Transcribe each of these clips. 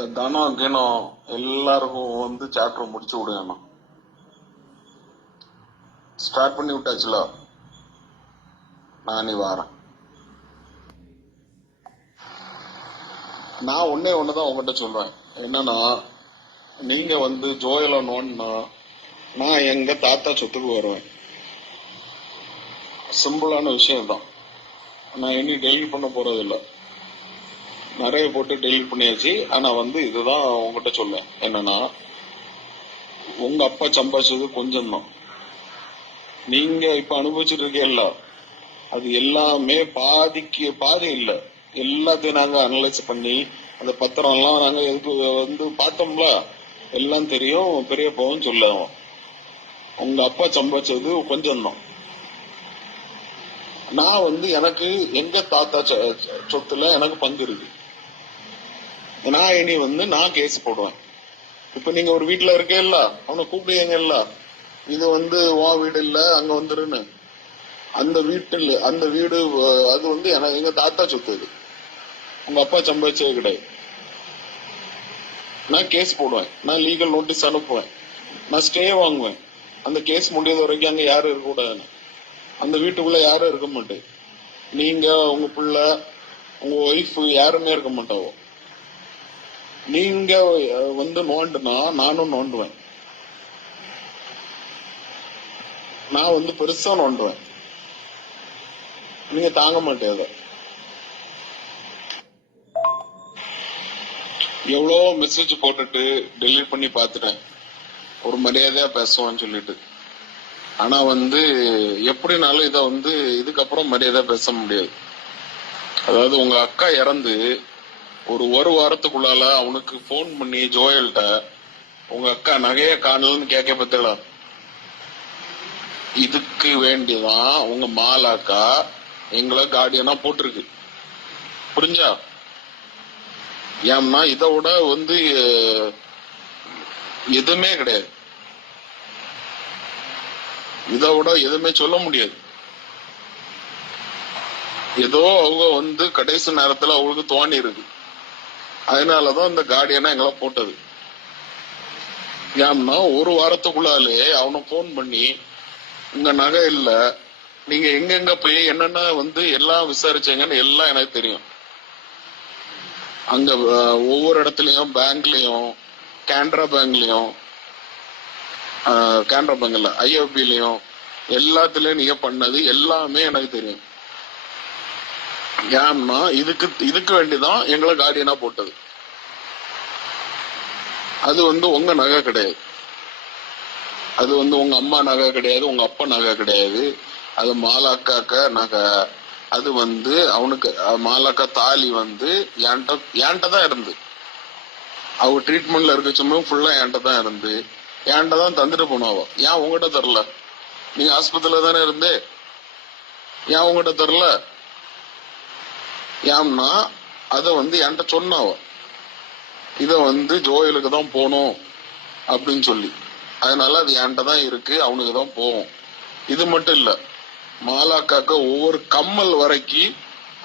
இந்த தனம் கிணம் எல்லாருக்கும் வந்து சாப்டர் முடிச்சு விடுங்க. ஸ்டார்ட் பண்ணி விட்டாச்சுல, நானே வாரேன். நான் ஒன்னே ஒண்ணுதான் உங்ககிட்ட சொல்றேன். என்னன்னா, நீங்க வந்து ஜோயல நோன்னா நான் எங்க தாத்தா சொத்துக்கு வருவேன். சிம்பிளான விஷயம் தான். நான் இனி டெலிட் பண்ண போறது இல்ல. நிறைய போட்டு டெலிட் பண்ணியாச்சு. ஆனா வந்து இதுதான் உங்ககிட்ட சொல்ல என்னன்னா, உங்க அப்பா சம்பாதிச்சது கொஞ்சம் தான். நீங்க இப்ப அனுபவிச்சுட்டு இருக்கீல்ல, அது எல்லாமே பாதிக்கு பாதி இல்ல. எல்லாத்தையும் நாங்க அனலைஸ் பண்ணி அந்த பத்திரம் எல்லாம் நாங்க எதுக்கு வந்து பார்த்தோம்ல, எல்லாம் தெரியும். பெரியப்பாவும் சொல்லுவோம், உங்க அப்பா சம்பாதிச்சது கொஞ்சம் தான். நான் வந்து எனக்கு எங்க தாத்தா சொத்துல எனக்கு பங்கு இருக்கு. நான் இனி வந்து நான் கேஸ் போடுவேன். இப்ப நீங்க ஒரு வீட்டுல இருக்கேல்ல, அவனை கூப்பிடுவீங்கல்ல, இது வந்து உன் வீடு இல்ல அங்க வந்துருன்னு. அந்த வீடு அது வந்து எங்க தாத்தா சொத்து. இது உங்க அப்பா சம்பாதிச்சது கிடையாது. நான் கேஸ் போடுவேன், நான் லீகல் நோட்டீஸ் அனுப்புவேன், நான் ஸ்டே வாங்குவேன். அந்த கேஸ் முடியாத வரைக்கும் அங்க யாரும் இருக்க கூடாதுன்னு. அந்த வீட்டுக்குள்ள யாரும் இருக்க மாட்டேன். நீங்க, உங்க பிள்ளை, உங்க ஒய்ஃப் யாருமே இருக்க மாட்டாவோ. நீங்க வந்து நோண்டுனா நானும் நோண்டுவேன். நான் வந்து பெருசா நோண்டுவேன். நீங்க தாங்க மாட்டேன். எவ்வளோ மெசேஜ் போட்டுட்டு டெலிட் பண்ணி பார்த்துட்டேன், ஒரு மரியாதையா பேசுவான்னு சொல்லிட்டு. ஆனா வந்து எப்படினாலும் இத வந்து இதுக்கப்புறம் மரியாதை பேச முடியாது. அதாவது உங்க அக்கா இறந்து ஒரு வாரத்துக்குள்ளால அவனுக்கு போன் பண்ணி ஜோயல்கிட்ட உங்க அக்கா நகைய காணலன்னு கேட்க பத்தல. இதுக்கு வேண்டிதான் உங்க மாலாக்கா எங்களை கார்டியனா போட்டிருக்கு. புரிஞ்சா? ஏன்னா இதை விட வந்து எதுவுமே கிடையாது. இதை விட எதுவுமே சொல்ல முடியாது. ஏதோ அவங்க வந்து கடைசி நேரத்துல அவங்களுக்கு தோணி இருக்கு. அதனாலதான் இந்த கார்டியனா எங்களை போட்டது. ஏன்னா ஒரு வாரத்துக்குள்ளாலே அவனை போன் பண்ணி உங்க நகை இல்ல, நீங்க எங்கெங்க போய் என்னென்ன வந்து எல்லாம் விசாரிச்சீங்கன்னு எல்லாம் எனக்கு தெரியும். அங்க ஒவ்வொரு இடத்துலயும் பேங்க்லயும், கேனரா பேங்க்லயும், கேனரா பேங்க்ல ஐஎஃபிலயும் எல்லாத்துலயும் நீங்க பண்ணது எல்லாமே எனக்கு தெரியும். ஏன்னா இதுக்கு வேண்டிதான் எங்களை கார்டியனா போட்டது. அது வந்து உங்க நகை கிடையாது, அது வந்து உங்க அம்மா நகை கிடையாது, உங்க அப்பா நகை கிடையாது. அது மாலாக்காக்க நகை. அது வந்து அவனுக்கு மாலாக்கா தாலி வந்து என்கிட்ட தான் இருந்து, அவ ட்ரீட்மெண்ட்ல இருக்க சும்மா ஃபுல்லா என்கிட்ட தான் இருந்து, என்கிட்ட தான் தந்துட்டு போனாவோ. ஏன் உங்ககிட்ட தரல? நீங்க ஆஸ்பத்திரியில தானே இருந்தே, ஏன் உங்ககிட்ட தரல? ஏன்னா அத வந்து என்கிட்ட சொன்னாவோ, இத வந்து ஜோயலுக்கு தான் போகணும் அப்படின்னு சொல்லி. அதனால அது என்கிட்ட தான் இருக்கு, அவனுக்கு தான் போகும். இது மட்டும் இல்ல, மாலாக்காக்க ஒவ்வொரு கம்மல் வரைக்கும்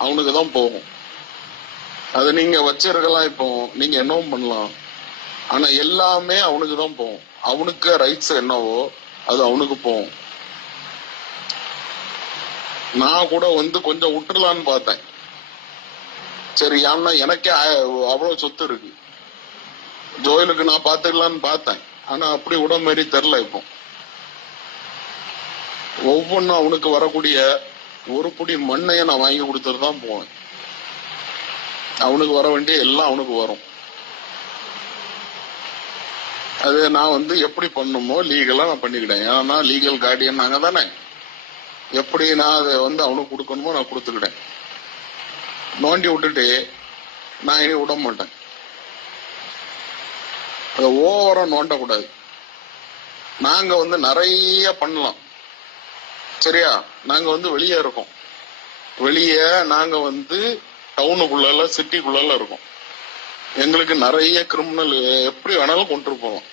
அவனுக்கு தான் போகும். அதை நீங்க வச்சிருக்கலாம், இப்போ நீங்க என்னவும் பண்ணலாம். ஆனா எல்லாமே அவனுக்கு தான் போகும். அவனுக்கு ரைட்ஸ் என்னவோ அது அவனுக்கு போகும். நான் கூட வந்து கொஞ்சம் விட்டுலான்னு பார்த்தேன். சரி, ஏன்னா எனக்கே அவ்வளவு சொத்து இருக்கு, ஜோயலுக்கு நான் பாத்துக்கலான்னு பார்த்தேன். ஆனா அப்படி விட மாதிரி தெரியல. இப்போ ஒவ்வொன்னும் அவனுக்கு வரக்கூடிய ஒரு புடி மண்ணைய நான் வாங்கி கொடுத்துட்டு தான் போவேன். அவனுக்கு வர வேண்டிய எல்லாம் அவனுக்கு வரும். அது நான் வந்து எப்படி பண்ணுமோ லீகலா நான் பண்ணிக்கிட்டேன். ஏன்னா லீகல் கார்டியன் நாங்க தானே. எப்படி நான் அதை வந்து அவனுக்கு கொடுக்கணுமோ நான் கொடுத்துக்கிட்டேன். நோண்டி விட்டுட்டு நான் இனி விட மாட்டேன். அதை ஓவரா நோண்டக்கூடாது. நாங்க வந்து நிறைய பண்ணலாம், சரியா? நாங்க வந்து வெளியே இருக்கோம். வெளியே நாங்க வந்து டவுனுக்குள்ள சிட்டிக்குள்ள இருக்கோம். எங்களுக்கு நிறைய கிரிமினல் எப்படி வேணாலும் கொண்டு போவோம்.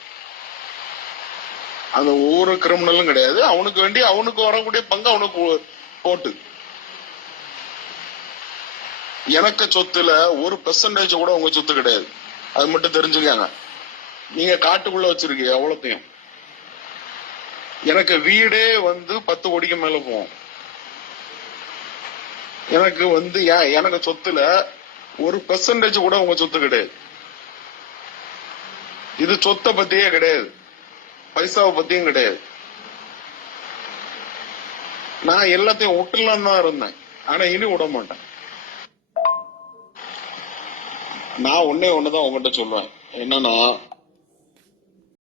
அந்த ஒவ்வொரு கிரிமினலும் கிடையாது, அவனுக்கு வேண்டி அவனுக்கு வரக்கூடிய பங்கு அவனுக்கு போட்டு. எனக்கு சொத்துல 1% கூட உங்க சொத்து கிடையாது. அது மட்டும் தெரிஞ்சுக்காங்க. நீங்க காட்டுக்குள்ள வச்சிருக்கீங்க எவ்வளத்தையும். எனக்கு வீடே 10 கோடிக்கு மேல போகும். எனக்கு எனக்கு சொத்துல 1% கூட உங்க சொத்து கிடையாது. இது சொத்தை பத்தியே கிடையாது, பைசாவை பத்தியும் கிடையாது. நான் எல்லாத்தையும் விட்டுலாம் தான் இருந்தேன், ஆனா இனி விட மாட்டேன். நான் ஒன்னே ஒண்ணுதான் உங்ககிட்ட சொல்லுவேன், என்னன்னா